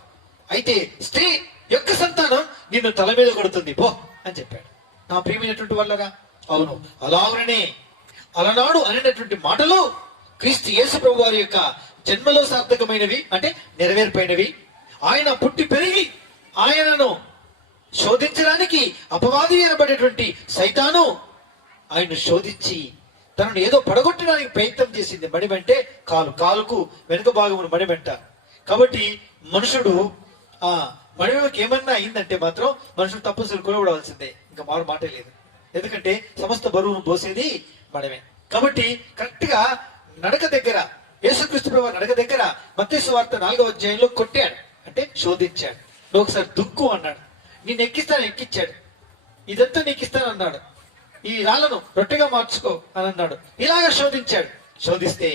అయితే స్త్రీ యొక్క సంతానం నిన్ను తల మీద కొడుతుంది పో అని చెప్పాడు. నా ప్రియమైనటువంటి వాళ్ళరా, అవును అలాగనే అలనాడు అనేటటువంటి మాటలు క్రీస్తు యేసు ప్రభు వారి యొక్క జన్మలో సార్థకమైనవి, అంటే నెరవేర్పైనవి. ఆయన పుట్టి పెరిగి ఆయనను శోధించడానికి అపవాది అనబడేటువంటి సైతాను ఆయన్ను శోధించి తనను ఏదో పడగొట్టడానికి ప్రయత్నం చేసింది. మడిమంటే కాలుకు వెనుక భాగమును మడిమంట. కాబట్టి మనుషుడు ఆ మడిమకి ఏమన్నా అయిందంటే మాత్రం మనుషుడు తప్పనిసరి కొలవడవలసిందే, ఇంకా మారు మాటే లేదు. ఎందుకంటే సమస్త బరువును పోసేది మడమే. కాబట్టి కరెక్ట్ గా నడక దగ్గర, యేసుక్రీస్తు ప్రభువు నడక దగ్గర మత్తయి సువార్త 4వ అధ్యాయంలో కొట్టాడు, అంటే శోధించాడు. నువ్వు ఒకసారి దుక్కు అన్నాడు, నేను ఎక్కిచ్చాడు, ఇదంతా నీకు ఇస్తాను అన్నాడు, ఈ రాళ్లను రొట్టెగా మార్చుకో అని అన్నాడు. ఇలాగా శోధిస్తే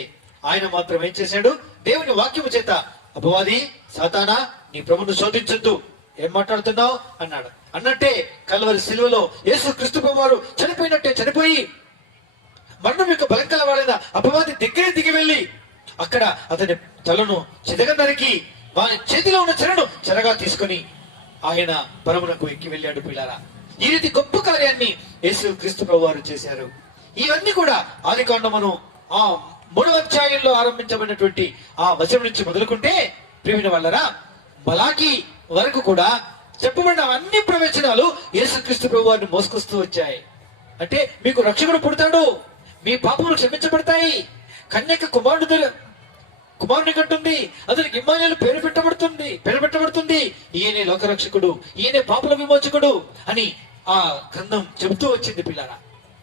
ఆయన మాత్రం ఏం చేశాడు? దేవుని వాక్యము చేత అపవాది సాతానా నీ ప్రభువును శోధించొద్దు, ఏం మాట్లాడుతున్నావు అన్నాడు. అన్నట్టే కల్వరి సిలువలో యేసు క్రీస్తు ప్రభువారు చనిపోయినట్టే చనిపోయి మరణం యొక్క బలం కలవాడైన అపవాది దగ్గరే దిగి వెళ్ళి అక్కడ అతని తలను చితగా నరికి వారి చేతిలో ఉన్న చెరను చెరగా తీసుకుని ఆయన పరమునకు ఎక్కి వెళ్ళాడు. పిల్లారా, ఈ రీతి గొప్ప కార్యాన్ని యేసు క్రీస్తు ప్రభువారు చేశారు. ఇవన్నీ కూడా ఆదికాండమును ఆ 3వ అధ్యాయంలో ఆరంభించబడినటువంటి ఆ వచనం నుంచి మొదలుకుంటే ప్రియమైన వాళ్ళరా, మలాకి వరకు కూడా చెప్పబడిన అన్ని ప్రవచనాలు యేసుక్రీస్తు ప్రభువారిని మోసుకొస్తూ వచ్చాయి. అంటే మీకు రక్షకుడు పుడతాడు, మీ పాపములు క్షమించబడతాయి, కన్యక కుమారుని కంటుంది, అతనికి ఇమ్మానుయేలు పేరు పెట్టబడుతుంది, ఈయనే లోకరక్షకుడు, ఈయనే పాపుల విమోచకుడు అని ఆ గ్రంథం చెబుతూ వచ్చింది. పిల్లరా,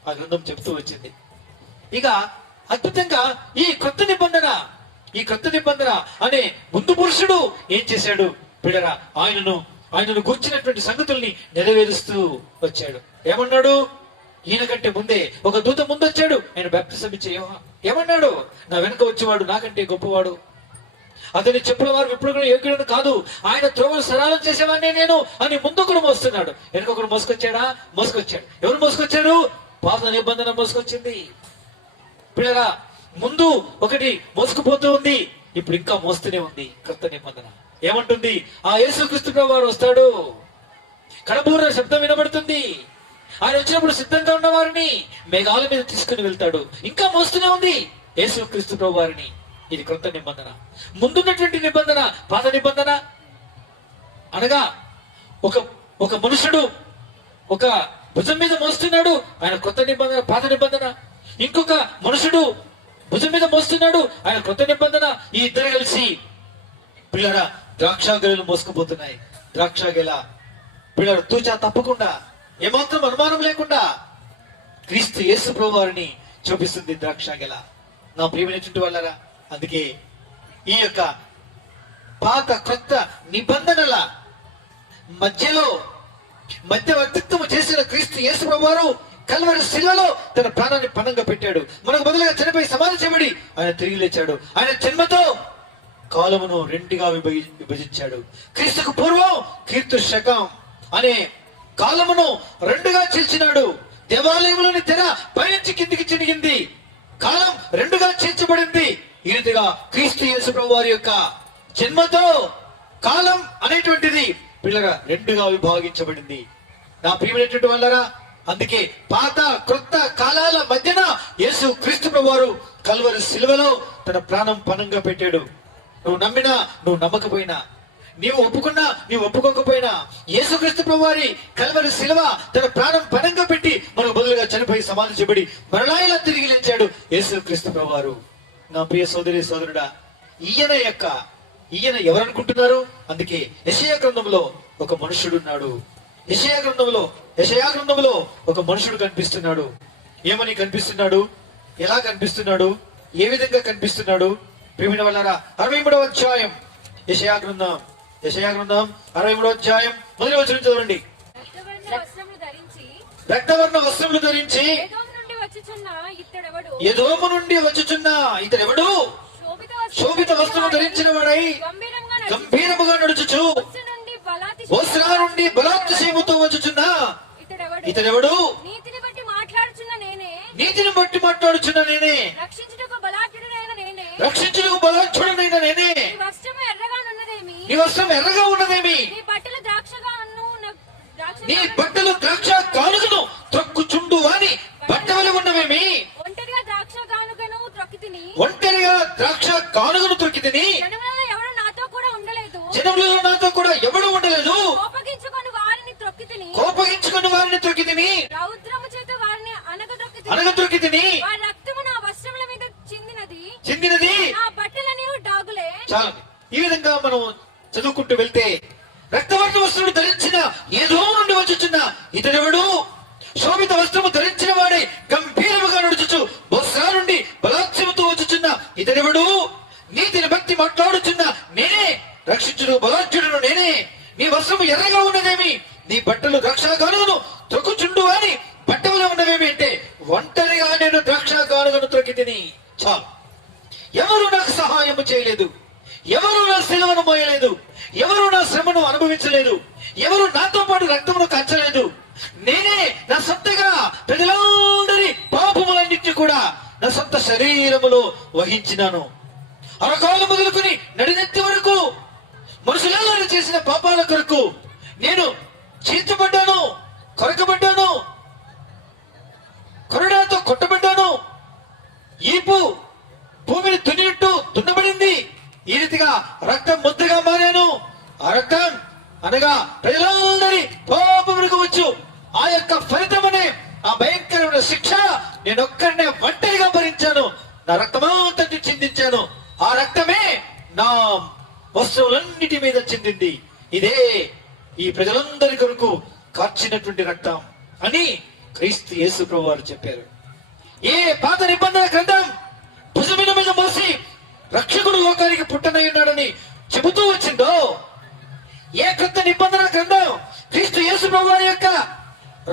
ఆ గ్రంథం చెబుతూ వచ్చింది. ఇక అద్భుతంగా ఈ కొత్త నిబంధన అనే ముందు పురుషుడు ఏం చేశాడు? పిల్లరా, ఆయనను గుర్చినటువంటి సంగతుల్ని నెరవేరుస్తూ వచ్చాడు. ఏమన్నాడు? ఈయన కంటే ముందే ఒక దూత ముందొచ్చాడు, ఆయన బాప్తిసం ఇచ్చే ఏమన్నాడు? నా వెనుక వచ్చేవాడు నాకంటే గొప్పవాడు, అతని చెప్పుల వారు ఇప్పుడు కూడా యోగ్యుడు కాదు, ఆయన త్రోవను సరళం చేసేవాడినే నేను అని ముందొకడు మోస్తున్నాడు. వెనుకొకడు మోసుకొచ్చాడు. ఎవరు మోసుకొచ్చారు? పాత నిబంధన మోసుకొచ్చింది. పిల్లరా, ముందు ఒకటి మోసుకుపోతూ ఉంది, ఇప్పుడు ఇంకా మోస్తూనే ఉంది కొత్త నిబంధన. ఏమంటుంది? ఆ యేసుక్రీస్తు ప్రభువు వారు వస్తాడు, కడబూర శబ్దం వినబడుతుంది, ఆయన వచ్చినప్పుడు సిద్ధంగా ఉన్న వారిని మేఘాల మీద తీసుకుని వెళ్తాడు. ఇంకా మోస్తూనే ఉంది యేసుక్రీస్తు ప్రభువు వారిని. ఇది కొత్త నిబంధన. ముందున్నటువంటి నిబంధన పాత నిబంధన అనగా ఒక మనుషుడు ఒక భుజం మీద మోస్తున్నాడు, ఆయన కొత్త నిబంధన పాత నిబంధన. ఇంకొక మనుషుడు భుజం మీద మోస్తున్నాడు, ఆయన కొత్త నిబంధన. ఈ ఇద్దరు కలిసి పిల్లల ద్రాక్షాగెలలు మోసుకుపోతున్నాయి. ద్రాక్షాగెల పిల్లలు తూచా తప్పకుండా, ఏమాత్రం అనుమానం లేకుండా క్రీస్తు యేసు ప్రభు వారిని చూపిస్తుంది ద్రాక్షాగెల. నా ప్రియమైనటువంటి వాళ్ళరా, అందుకే ఈ యొక్క పాత కొత్త నిబంధనల మధ్యవర్తిత్వము చేసిన క్రీస్తు యేసు ప్రభు వారు కల్వరి శిలువలో తన ప్రాణాన్ని పణంగా పెట్టాడు. మనకు బదులుగా చనిపోయి సమాధి చేయబడి ఆయన తిరిగి లేచాడు. ఆయన జన్మతో కాలమును రెండుగా విభజించాడు. క్రీస్తుకు పూర్వం కీర్తు శకం అనే కాలమును రెండుగా చీల్చినాడు. దేవాలయంలోని తెర పైనుంచి కిందికి చినిగింది, కాలం రెండుగా చీల్చబడింది. ఈ రీతిగా క్రీస్తు యేసు ప్రభు వారి యొక్క జన్మతో కాలం అనేటువంటిది పిల్లగా రెండుగా విభాగించబడింది. నా ప్రియమైనటువంటి వాళ్ళరా, అందుకే పాత క్రొత్త కాలాల మధ్యన యేసు క్రీస్తు ప్రభు వారు కల్వరి సిలువలో తన ప్రాణం పణంగా పెట్టాడు. నువ్వు నమ్మినా నువ్వు నమ్మకపోయినా, నీవు ఒప్పుకున్నా నీవు ఒప్పుకోకపోయినా, యేసుక్రీస్తు ప్రభువారి కల్వరి సిలువ తన ప్రాణం పణంగా పెట్టి మనకు బదులుగా చనిపోయి సమాధి చేయబడి మరలా ఇలా తిరిగి లేచాడు యేసుక్రీస్తు ప్రభువారు. నా ప్రియ సోదరి సోదరుడా, ఈయన ఎవరనుకుంటున్నారు? అందుకే యెషయా గ్రంథంలో ఒక మనుషుడున్నాడు. యెషయా గ్రంథంలో ఒక మనుషుడు కనిపిస్తున్నాడు. ఏమని కనిపిస్తున్నాడు? ఎలా కనిపిస్తున్నాడు? ఏ విధంగా కనిపిస్తున్నాడు? ప్రియమైన వాళ్ళారా, 63వ అధ్యాయం యెషయా గ్రంథం 63వ అధ్యాయం మొదటి వచనం చదవండి. రక్తవర్ణ వస్త్రములు ధరించి ఎదోము నుండి వచ్చుచున్న ఇతడెవడు? శోభిత వస్త్రము ధరించిన వాడై గంభీరముగా నడుచుచు వస్త్రా నుండి బలాత్సీముతో వచ్చుచున్న ఇతడెవడు? నీతిని బట్టి మాట్లాడుచున్న నేనే, రక్షించుటకు బలాఢ్యుడనైన నేనే. నీ వస్త్రం ఎర్రగా ఉన్నదేమి? నీ బట్టలు ద్రాక్ష కానుకను త్రొక్కుచుండు అని బట్టవలి ఉన్నవేమి? ఒంటరిగా ద్రాక్ష కానుకను త్రొక్కి తిని జనములలో నాతో కూడా ఎవడు ఉండలేదు. కోపగించుకొని వారిని త్రొక్కి తిని అనగద్రొక్కి తిని చిందినది. చాలు. ఈ విధంగా మనం చదువుకుంటూ వెళ్తే, రక్తవర్ణ వస్త్రము ధరించిన ఏదో నుండి వచ్చుచున్న ఇతడెవడు? శోభిత వస్త్రము ధరించిన వాడే గంభీరముగా నడుచుచు బొస్రా నుండి బలాత్సముతో వచ్చుచున్న ఇతడెవడు? నీతిని బట్టి మాట్లాడుచున్న నేనే, రక్షించుడు బలాఢ్యుడును నేనే. నీ వస్త్రము ఎర్రగా ఉన్నదేమి? నీ బట్టలు ద్రాక్ష కానుకను త్రొక్కుచుండు అని బట్టలు ఉన్నవేమి అంటే, ఒంటరిగా నేను ద్రాక్ష కానుకను త్రొక్కి తిని. చాలు. ఎవరు నాకు సహాయము చేయలేదు, ఎవరు నా శిలువను మోయలేదు, ఎవరు నా శ్రమను అనుభవించలేదు, ఎవరు నాతో పాటు రక్తమును కాచలేదు. నేనే నా సొంతగా ప్రజలందరి పాపములన్నింటినీ కూడా నా సొంత శరీరములో వహించినాను. అరకాలు మొదలుకొని నడినెత్తి వరకు మనుషులందరూ చేసిన పాపాల కొరకు నేను చీల్చబడ్డాను, కొరకబడ్డాను, కొరడాతో కొట్టబడ్డాను. ఈపు భూమిని దున్నినట్టు దున్నబడింది. ఈ రీతిగా రక్తం ముద్దగా మారాను. ఆ రక్తం అనగా ప్రజలందరి పాపములకు వచ్చు ఆ యొక్క ఫలితమనే ఆ భయంకరమైన శిక్ష నేను ఒక్కరినే ఒంటరిగా భరించాను. నా రక్తమంతటి చిందించాను. ఆ రక్తమే నా వస్తువులన్నిటి మీద చెందింది. ఇదే ఈ ప్రజలందరి కొరకు కార్చినటువంటి రక్తం అని క్రీస్తు యేసు ప్రభువు వారు చెప్పారు. ఏ పాత నిబంధన గ్రంథం భుజమిన మీద మోసి రక్షకుడు లోకానికి పుట్టనయ్యున్నాడని చెబుతూ వచ్చిందో, ఏ కొత్త నిబంధన గ్రంథం క్రీస్తు యేసు ప్రభువు వారి యొక్క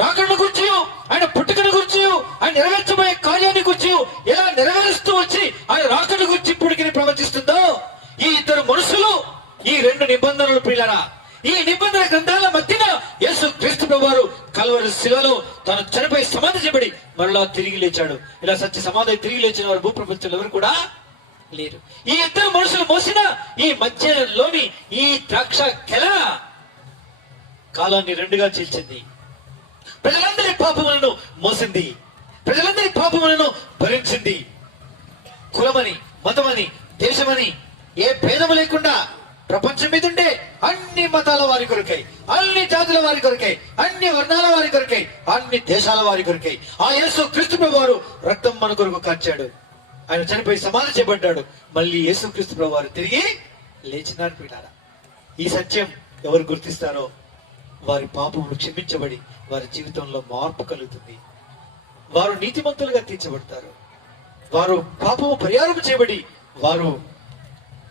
రాకడను గురించి, ఆయన పుట్టుకను గురించి, ఆయన నెరవేర్చబోయే కార్యాన్ని గురించి ఎలా నెరవేరుస్తూ వచ్చి ఆయన రాకడ గురించి ఇప్పటికి ప్రవచిస్తుందో, ఈ ఇద్దరు మనుషులు, ఈ రెండు నిబంధనలు ప్రియులారా, ఈ నిబంధన గ్రంథాల మధ్యన యేసు క్రీస్తు ప్రభువారు కల్వరి శిలువలో తాను చనిపోయి సమాధి చేయబడి మరలా తిరిగి లేచాడు. ఇలా సత్య సమాధి తిరిగి లేచిన వారు భూప్రపంచంలో ఎవరు కూడా లేరు. ఈ ఇద్దరు మనుషులు మోసిన ఈ మధ్యలోని ఈ ద్రాక్ష గెల కాలాన్ని రెండుగా చీల్చింది. ప్రజలందరి పాపములను మోసింది, ప్రజలందరి పాపములను భరించింది. కులమని, మతమని, దేశమని ఏ భేదము లేకుండా ప్రపంచం మీద ఉండే అన్ని మతాల వారి కొరకై, అన్ని జాతుల వారి కొరకై, అన్ని వర్ణాల వారి కొరకై, అన్ని దేశాల వారి కొరకై ఆ యేసు క్రీస్తు ప్రభువారు రక్తం మన కొరకు కార్చాడు. ఆయన చనిపోయి సమాధి చేయబడ్డాడు. మళ్ళీ యేసు క్రీస్తు ప్రభువారు తిరిగి లేచినారు. పిల్లారా, ఈ సత్యం ఎవరు గుర్తిస్తారో వారి పాపములు క్షమించబడి వారి జీవితంలో మార్పు కలుగుతుంది. వారు నీతిమంతులుగా తీర్చబడతారు. వారు పాపము పరిహారం చేయబడి వారు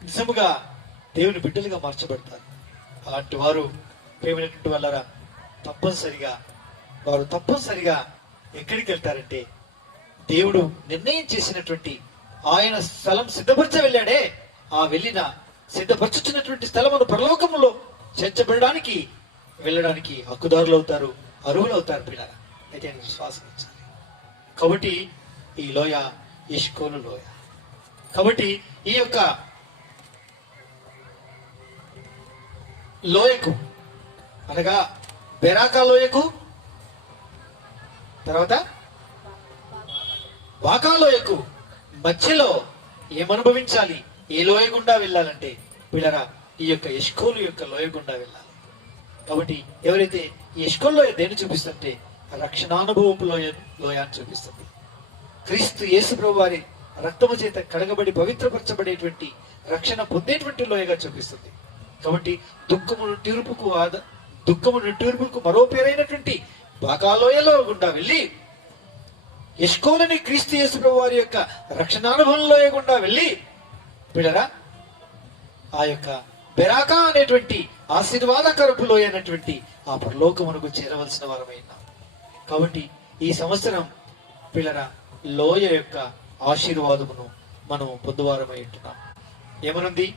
నిజముగా దేవుని బిడ్డలుగా మార్చబడతారు. అలాంటి వారు ప్రేమైనటువంటి వాళ్ళరా తప్పనిసరిగా ఎక్కడికి వెళ్తారంటే, దేవుడు నిర్ణయం చేసినటువంటి ఆయన స్థలం సిద్ధపరచ వెళ్ళాడే, ఆ వెళ్ళిన సిద్ధపరచుచున్నటువంటి స్థలమును పరలోకములో చేర్చబడడానికి వెళ్ళడానికి హక్కుదారులు అవుతారు, అర్హులు అవుతారు. పిల్లల అయితే ఆయన విశ్వాసం ఉంచాలి. కాబట్టి ఈ లోయ ఎష్కోలు లోయ. కాబట్టి ఈ యొక్క లోయకు అనగా బెరాకా లోయకు, తర్వాత బాకా లోయకు మధ్యలో ఏమనుభవించాలి, ఏ లోయ గుండా వెళ్ళాలంటే పిల్లరా ఈ యొక్క ఎష్కోలు యొక్క లోయ గుండా వెళ్ళాలి. కాబట్టి ఎవరైతే ఈ ఎష్కోల్ లోయ దేన్ని చూపిస్తుంటే రక్షణానుభవపు లోయ అని చూపిస్తుంది. క్రీస్తు యేసు ప్రభు వారి రక్తము చేత కడగబడి పవిత్రపరచబడేటువంటి రక్షణ పొందేటువంటి లోయగా చూపిస్తుంది. కాబట్టి దుఃఖము నిట్టూర్పుకు మరో పేరైనటువంటి బాకాలోయలో గుండా వెళ్ళి ఎష్కోలని క్రీస్తు యేసు ప్రభు వారి యొక్క రక్షణానుభవంలో గుండా వెళ్ళి పిల్లరా ఆ యొక్క బెరాకా అనేటువంటి ఆశీర్వాదకరపు లోయ అనేటువంటి ఆ పరలోకమునకు చేరవలసిన వారమైనా. కాబట్టి ఈ సంవత్సరం పిల్లరా లోయ యొక్క ఆశీర్వాదమును మనం పొందువారమై ఉంటున్నాం. ఏమనుంది?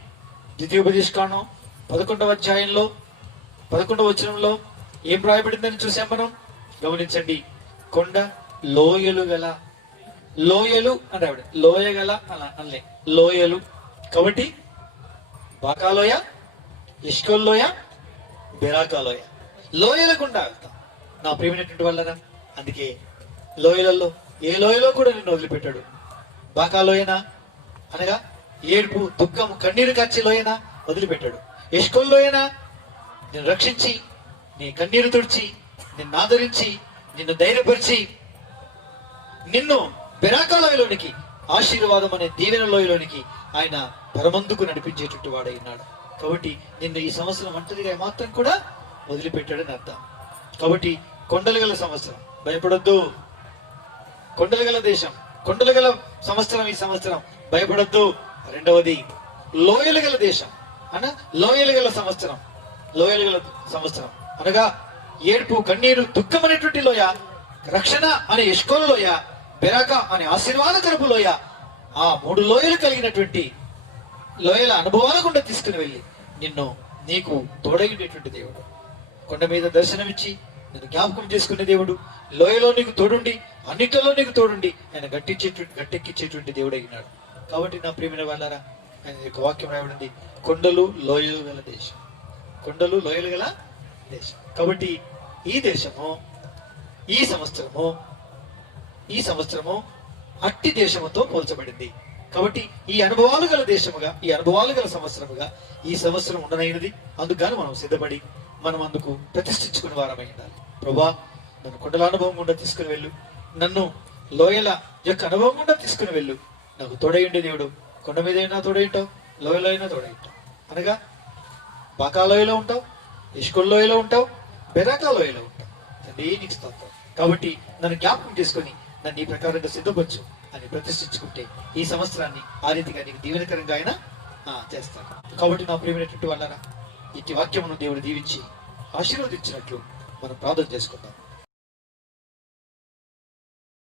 ద్వితీయోపదేశకాండం 11వ అధ్యాయంలో 11వ వచనంలో ఏం రాయబడిందని చూసాం మనం. గమనించండి. కొండ లోయలు గల, లోయలు అని రాబడి, లోయ గల అలా అనలే, లోయలు. కాబట్టి బాకాలోయ, ఎష్కోల్ లోయ, బెరాకా లోయ, లోయల గుండా వెళ్తాం నా ప్రియమైనటువంటి వాళ్ళరా. అందుకే లోయలలో ఏ లోయలో కూడా నిన్ను వదిలిపెట్టాడు. బాకాలోయనా అనగా ఏడుపు, దుఃఖం, కన్నీరు కార్చే లోయనా వదిలిపెట్టాడు. ఎష్కోల్ లోయనా నిన్ను రక్షించి, నీ కన్నీరు తుడిచి, నిన్ను ఆదరించి, నిన్ను ధైర్యపరిచి, నిన్ను బెరాకా లోయలోనికి, ఆశీర్వాదం అనే దీవెన లోయలోనికి ఆయన పరమందుకు నడిపించేటట్టు వాడై ఉన్నాడు. కాబట్టి నిన్ను ఈ సంవత్సరం ఒంటరిగా మాత్రం కూడా వదిలిపెట్టాడని అర్థం. కాబట్టి కొండలు గల సంవత్సరం, భయపడొద్దు. కొండలు గల దేశం, కొండలు గల సంవత్సరం ఈ సంవత్సరం, భయపడొద్దు. రెండవది లోయలు గల దేశం అన లోయలు గల సంవత్సరం, లోయలు గల సంవత్సరం అనగా ఏడుపు, కన్నీరు, దుఃఖం అనేటువంటి లోయ, రక్షణ అనే ఎష్కోలు లోయ, బెరాకా అనే ఆశీర్వాదకరపు లోయ, ఆ 3 లోయలు కలిగినటువంటి లోయల అనుభవాల గుండా తీసుకుని వెళ్ళి నిన్ను నీకు తోడైనటువంటి దేవుడు, కొండ మీద దర్శనమిచ్చి నిన్ను జ్ఞాపకం చేసుకునే దేవుడు, లోయలో నీకు తోడుండి, అన్నిటిలో నీకు తోడుండి ఆయన గట్టెక్కించేటువంటి దేవుడు అయినాడు. కాబట్టి నా ప్రియమైన వాళ్ళారా, ఆయన యొక్క వాక్యం రాయబడింది, కొండలు లోయలు గల దేశం, కొండలు లోయలు గల దేశం. కాబట్టి ఈ దేశము ఈ సంవత్సరము అట్టి దేశముతో పోల్చబడింది. కాబట్టి ఈ అనుభవాలు గల దేశముగా, ఈ అనుభవాలు గల సంవత్సరముగా ఈ సంవత్సరం ఉండనైనది. అందుకని మనం సిద్ధపడి మనం అందుకు ప్రతిష్ఠించుకుని వారమై ఉండాలి. ప్రభా, నన్ను కొండల అనుభవం గుండా తీసుకుని వెళ్ళు, నన్ను లోయల యొక్క అనుభవం గుండా తీసుకుని వెళ్ళు, నాకు తోడైండే దేవుడు. కొండ మీద అయినా తోడైంటావు, లోయలో అయినా తోడైంటావు అనగా బాకా లోయలో ఉంటావు, ఎష్కోల్ లోయలో ఉంటావు, బెరాకా లోయలో ఉంటావు. తండ్రి నీకు స్తోత్రం. కాబట్టి నన్ను జ్ఞాపకం చేసుకుని నన్ను ఈ ప్రకారంగా సిద్ధపరచు అని ప్రతిష్ఠించుకుంటే ఈ సంవత్సరాన్ని ఆ రీతిగా నీకు దీవెనకరంగా ఆయన చేస్తాను. కాబట్టి నా ప్రియమైనటువంటి వాళ్ళరా, ఇట్టి వాక్యమును దేవుడు దీవించి ఆశీర్వదించినట్లు మనం ప్రార్థన చేసుకుందాం.